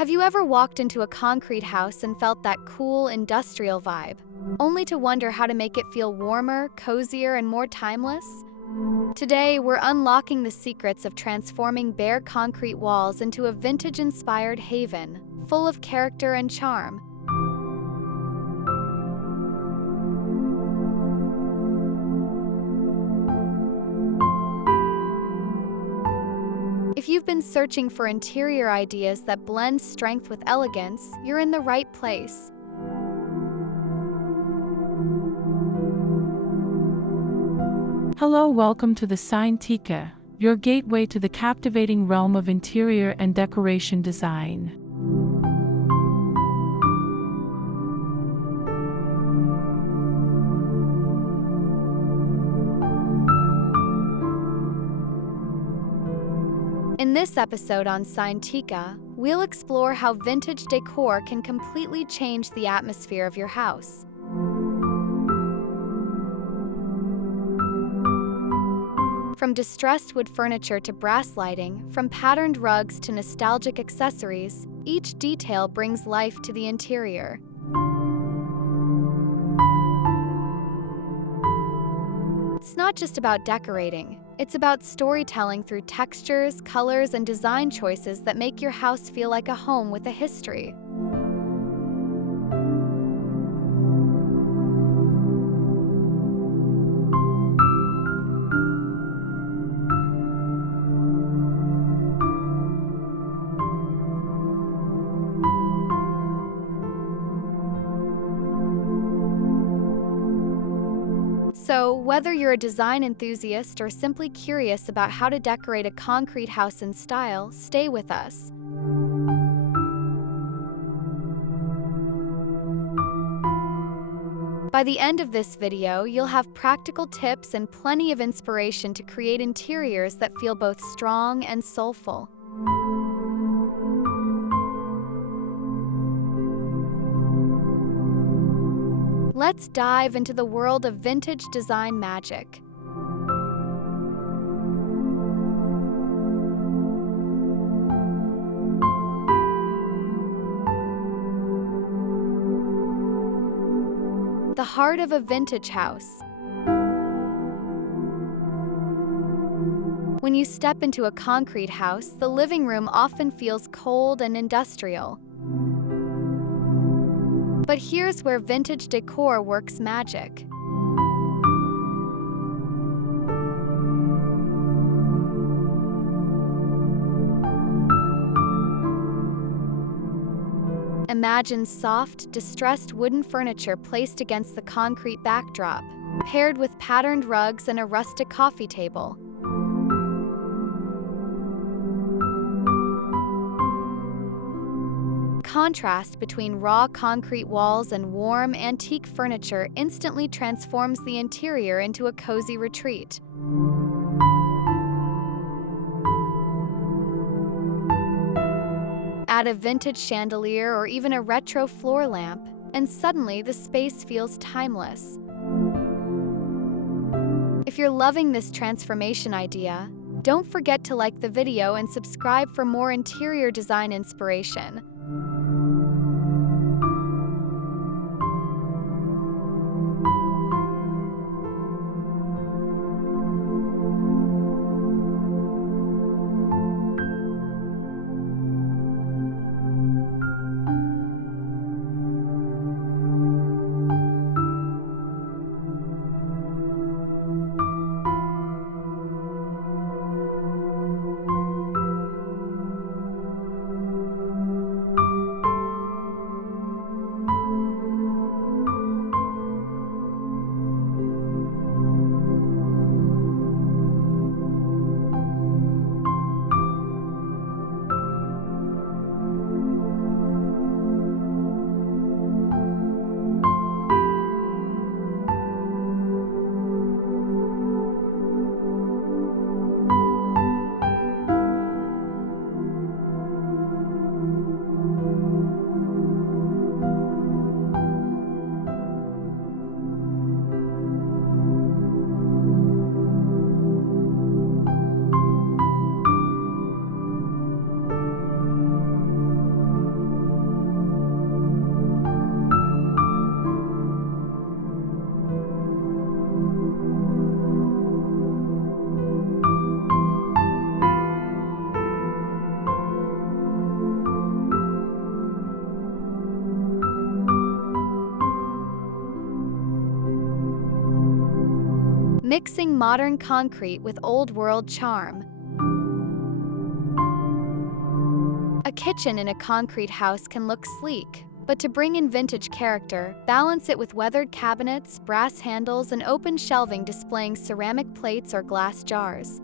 Have you ever walked into a concrete house and felt that cool, industrial vibe, only to wonder how to make it feel warmer, cozier, and more timeless? Today, we're unlocking the secrets of transforming bare concrete walls into a vintage-inspired haven, full of character and charm. If you've been searching for interior ideas that blend strength with elegance, you're in the right place. Hello, welcome to the Cinteca, your gateway to the captivating realm of interior and decoration design. In this episode on Cinteca, we'll explore how vintage decor can completely change the atmosphere of your house. From distressed wood furniture to brass lighting, from patterned rugs to nostalgic accessories, each detail brings life to the interior. It's not just about decorating, it's about storytelling through textures, colors, and design choices that make your house feel like a home with a history. So, whether you're a design enthusiast or simply curious about how to decorate a concrete house in style, stay with us. By the end of this video, you'll have practical tips and plenty of inspiration to create interiors that feel both strong and soulful. Let's dive into the world of vintage design magic. The heart of a vintage house. When you step into a concrete house, the living room often feels cold and industrial. But here's where vintage decor works magic. Imagine soft, distressed wooden furniture placed against the concrete backdrop, paired with patterned rugs and a rustic coffee table. Contrast between raw concrete walls and warm, antique furniture instantly transforms the interior into a cozy retreat. Add a vintage chandelier or even a retro floor lamp, and suddenly the space feels timeless. If you're loving this transformation idea, don't forget to like the video and subscribe for more interior design inspiration. mixing modern concrete with old-world charm. A kitchen in a concrete house can look sleek, but to bring in vintage character, balance it with weathered cabinets, brass handles, and open shelving displaying ceramic plates or glass jars.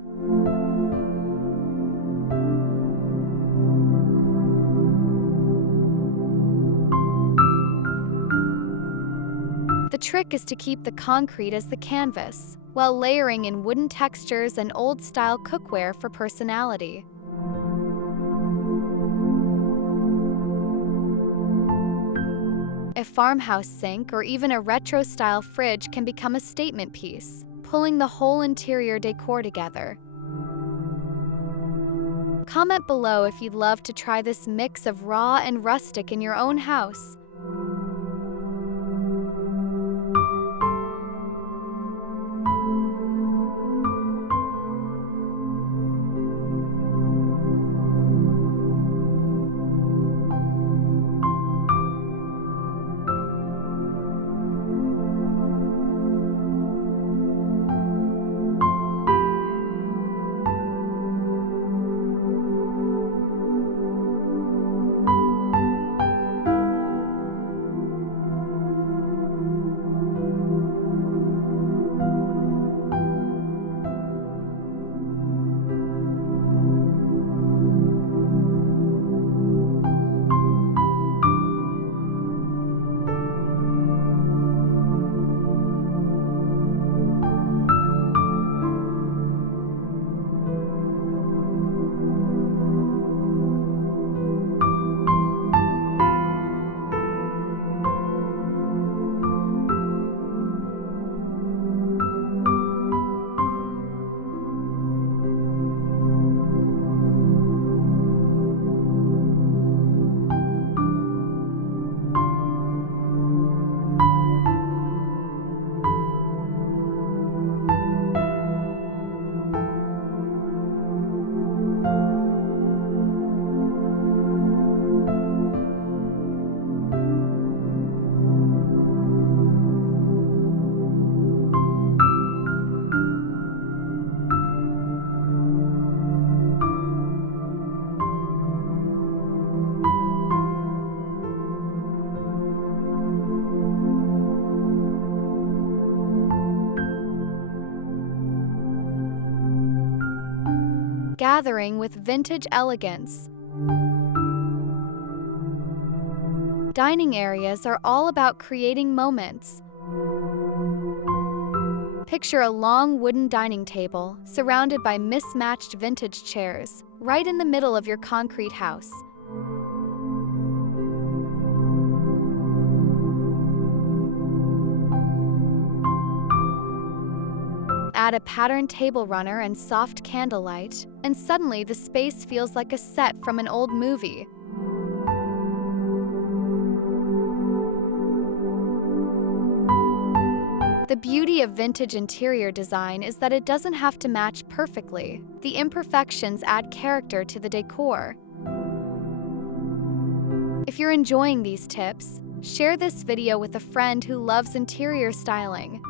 The trick is to keep the concrete as the canvas, while layering in wooden textures and old-style cookware for personality. A farmhouse sink or even a retro-style fridge can become a statement piece, pulling the whole interior decor together. Comment below if you'd love to try this mix of raw and rustic in your own house. Gathering with Vintage Elegance. Dining areas are all about creating moments. Picture a long wooden dining table surrounded by mismatched vintage chairs, right in the middle of your concrete house. Add a patterned table runner and soft candlelight, and suddenly the space feels like a set from an old movie. The beauty of vintage interior design is that it doesn't have to match perfectly. The imperfections add character to the decor. If you're enjoying these tips, share this video with a friend who loves interior styling.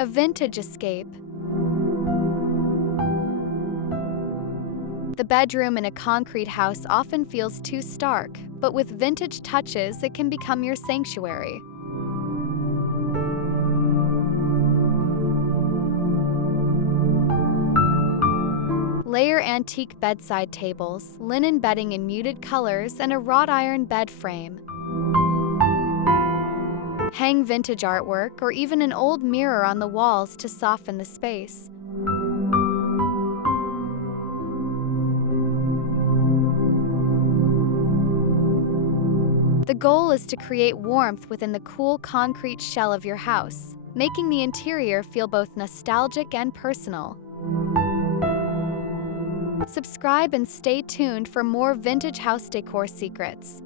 A vintage escape. The bedroom in a concrete house often feels too stark, but with vintage touches, it can become your sanctuary. Layer antique bedside tables, linen bedding in muted colors, and a wrought iron bed frame. Hang vintage artwork or even an old mirror on the walls to soften the space. The goal is to create warmth within the cool concrete shell of your house, making the interior feel both nostalgic and personal. Subscribe and stay tuned for more vintage house decor secrets.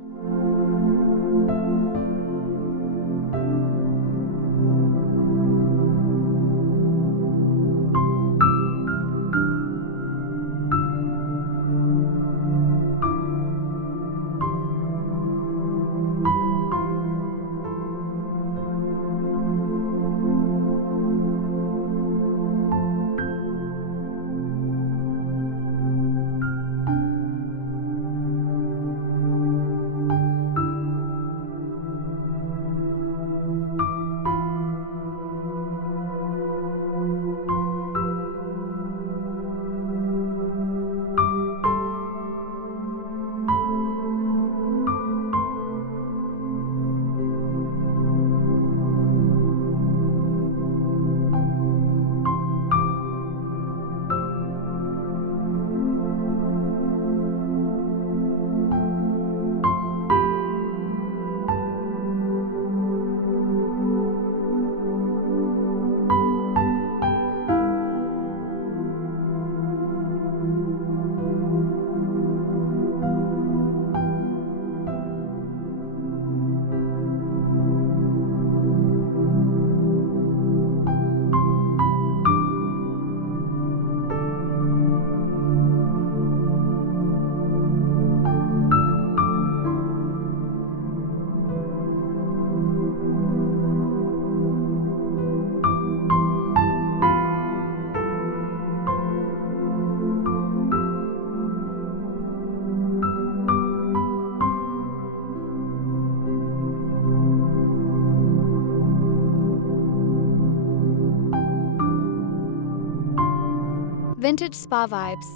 Vintage spa vibes.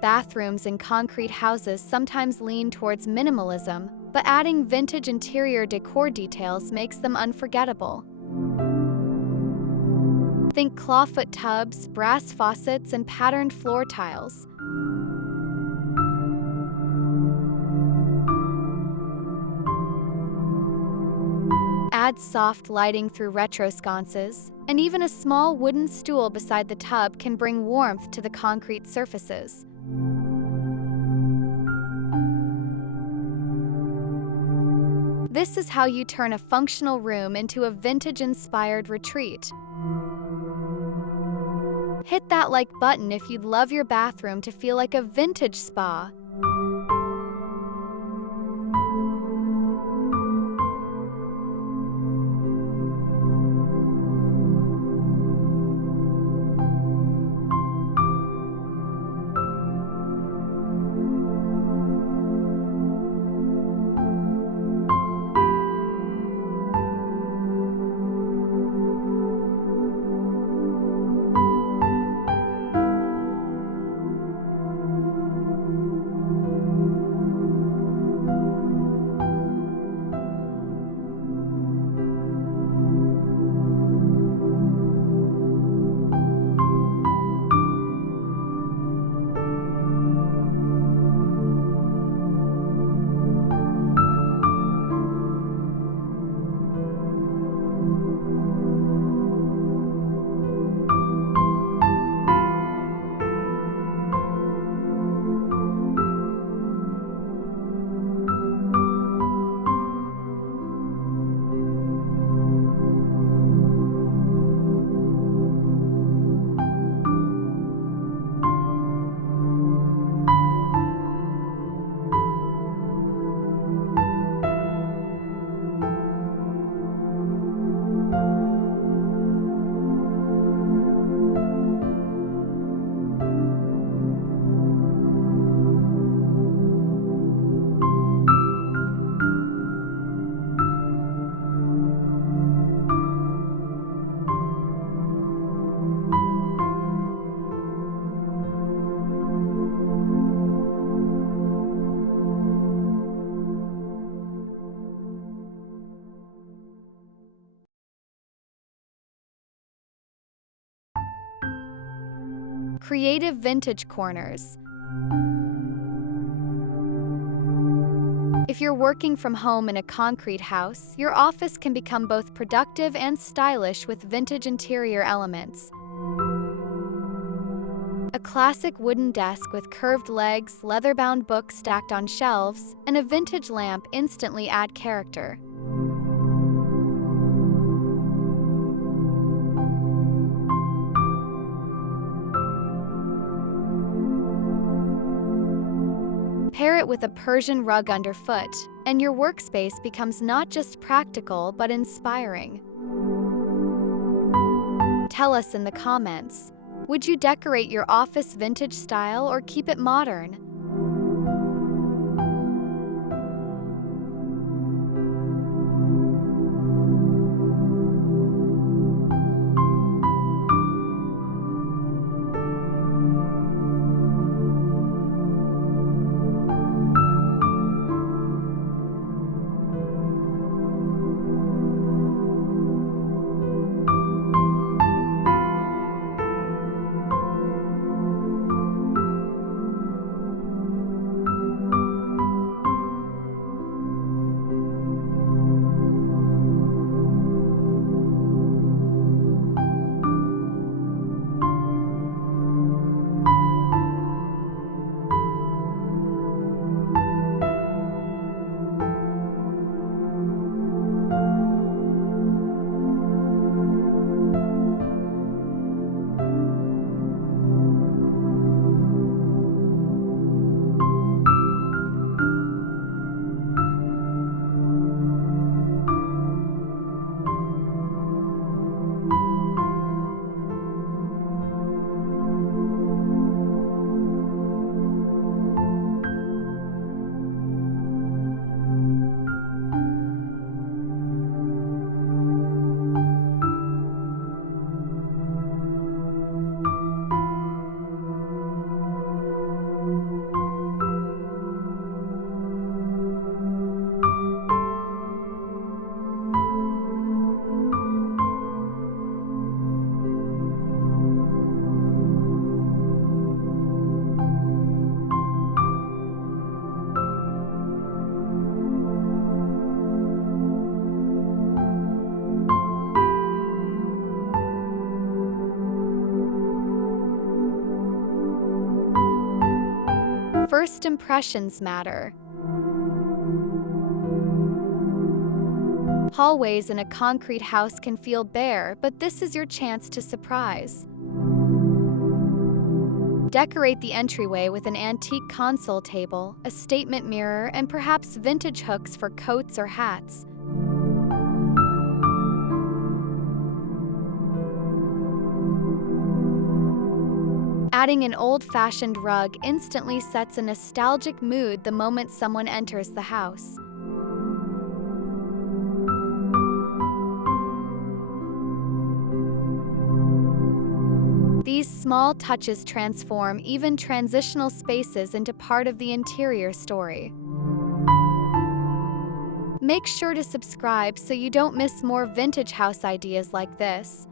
Bathrooms in concrete houses sometimes lean towards minimalism, but adding vintage interior decor details makes them unforgettable. Think clawfoot tubs, brass faucets, and patterned floor tiles. Add soft lighting through retro sconces, and even a small wooden stool beside the tub can bring warmth to the concrete surfaces. This is how you turn a functional room into a vintage-inspired retreat. Hit that like button if you'd love your bathroom to feel like a vintage spa. Creative vintage corners. If you're working from home in a concrete house, your office can become both productive and stylish with vintage interior elements. A classic wooden desk with curved legs, leather-bound books stacked on shelves, and a vintage lamp instantly add character. Pair it with a Persian rug underfoot, and your workspace becomes not just practical but inspiring. Tell us in the comments, would you decorate your office vintage style or keep it modern? First impressions matter. Hallways in a concrete house can feel bare, but this is your chance to surprise. Decorate the entryway with an antique console table, a statement mirror, and perhaps vintage hooks for coats or hats. Adding an old-fashioned rug instantly sets a nostalgic mood the moment someone enters the house. These small touches transform even transitional spaces into part of the interior story. Make sure to subscribe so you don't miss more vintage house ideas like this.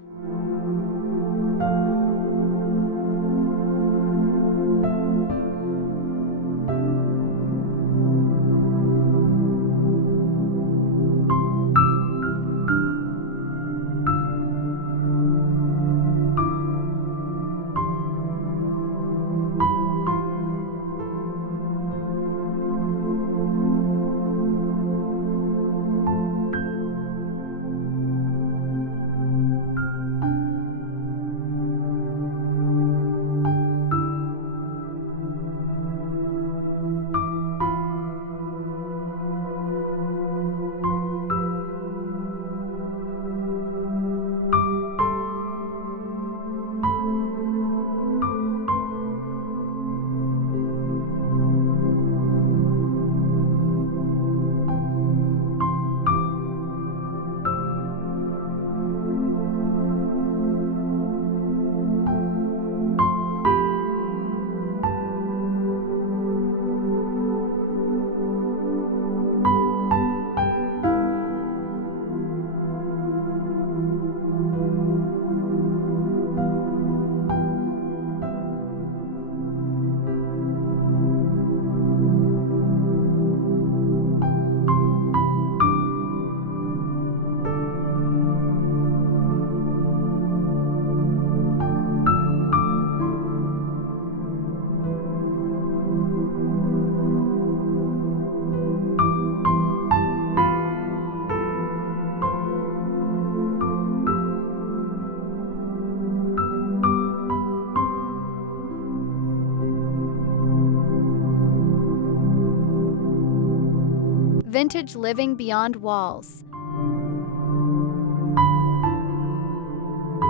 Vintage living beyond walls.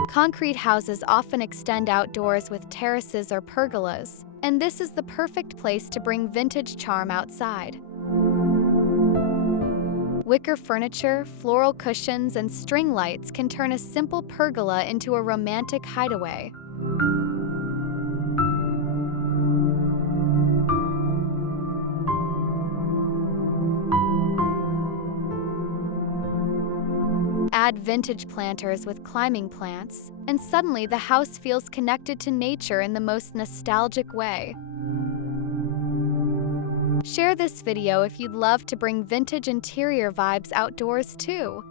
Concrete houses often extend outdoors with terraces or pergolas, and this is the perfect place to bring vintage charm outside. Wicker furniture, floral cushions, and string lights can turn a simple pergola into a romantic hideaway. Add vintage planters with climbing plants, and suddenly the house feels connected to nature in the most nostalgic way. Share this video if you'd love to bring vintage interior vibes outdoors too.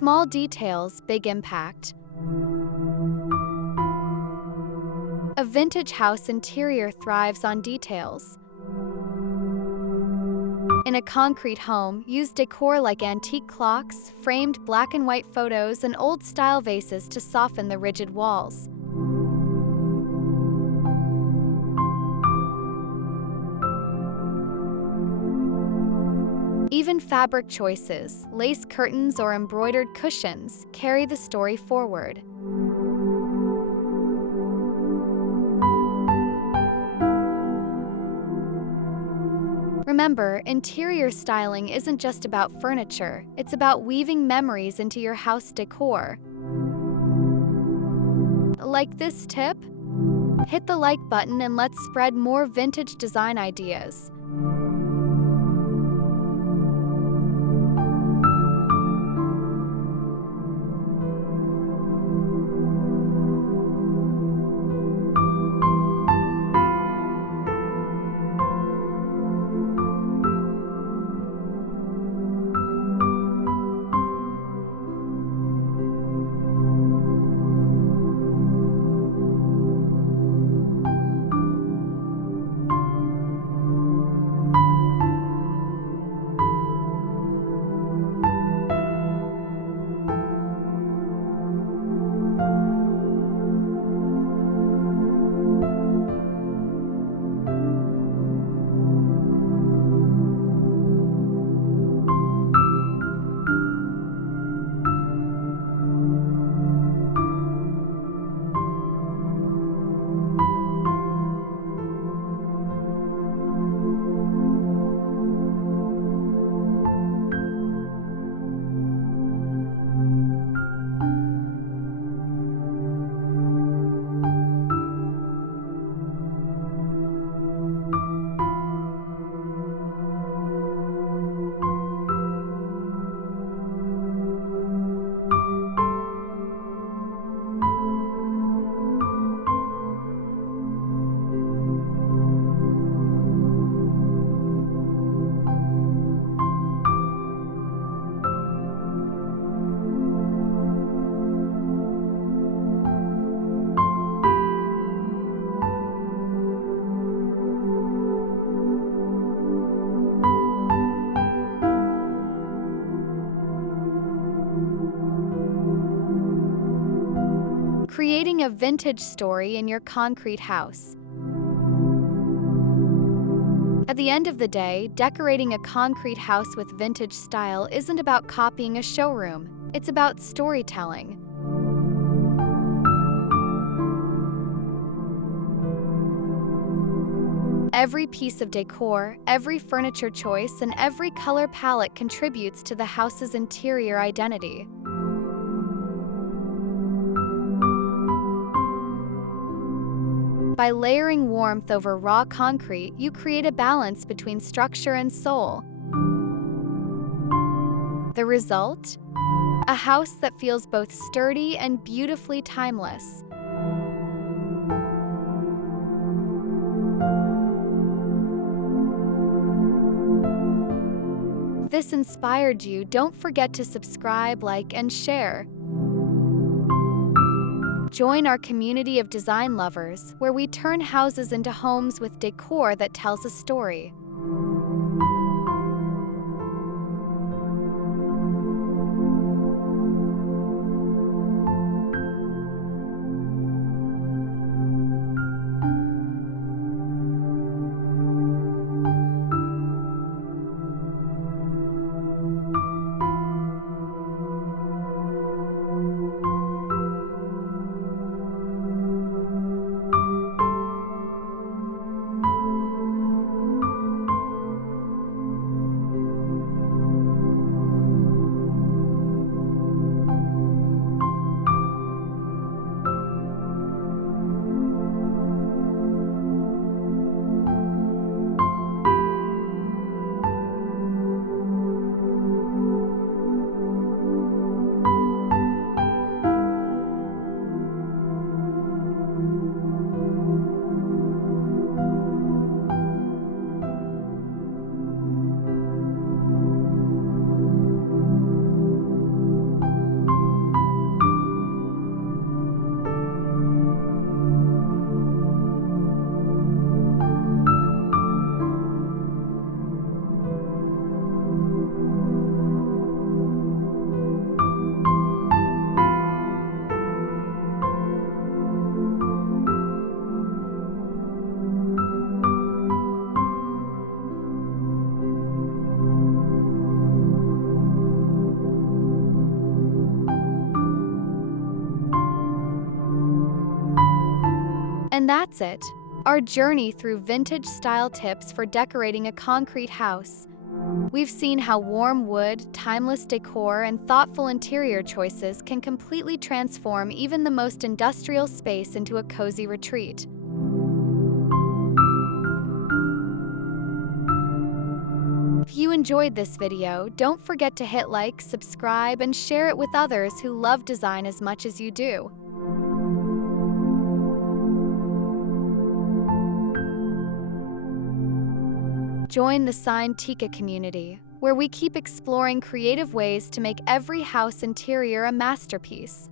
Small details, big impact. A vintage house interior thrives on details. In a concrete home, use decor like antique clocks, framed black and white photos, and old-style vases to soften the rigid walls. Even fabric choices, lace curtains or embroidered cushions, carry the story forward. Remember, interior styling isn't just about furniture, it's about weaving memories into your house decor. Like this tip? Hit the like button and let's spread more vintage design ideas. creating a vintage story in your concrete house. At the end of the day, decorating a concrete house with vintage style isn't about copying a showroom, it's about storytelling. Every piece of decor, every furniture choice, and every color palette contributes to the house's interior identity. By layering warmth over raw concrete, you create a balance between structure and soul. The result? A house that feels both sturdy and beautifully timeless. If this inspired you, don't forget to subscribe, like, and share. Join our community of design lovers, where we turn houses into homes with decor that tells a story. And that's it, our journey through vintage style tips for decorating a concrete house. We've seen how warm wood, timeless decor, and thoughtful interior choices can completely transform even the most industrial space into a cozy retreat. If you enjoyed this video, don't forget to hit like, subscribe, and share it with others who love design as much as you do. Join the Sign-Tika community, where we keep exploring creative ways to make every house interior a masterpiece.